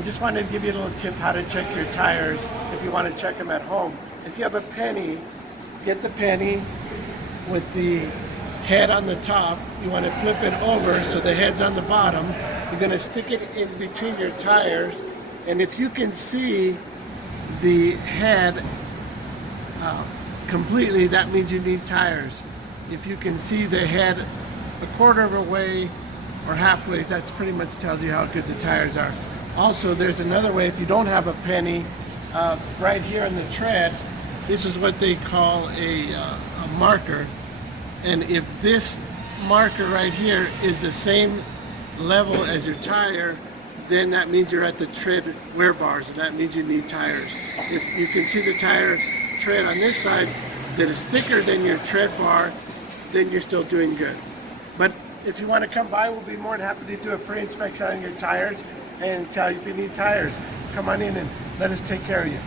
I just wanted to give you a little tip how to check your tires if you want to check them at home. If you have a penny, get the penny with the head on the top. You want to flip it over so the head's on the bottom. You're going to stick it in between your tires, and if you can see the head completely, that means you need tires. If you can see the head a quarter of a way or halfway, that pretty much tells you how good the tires are. Also, there's another way. If you don't have a penny, right here in the tread, this is what they call a marker. And if this marker right here is the same level as your tire, then that means you're at the tread wear bars, and that means you need tires. If you can see the tire tread on this side that is thicker than your tread bar, then you're still doing good. But if you want to come by, we'll be more than happy to do a free inspection on your tires and tell you if you need tires. Come on in and let us take care of you.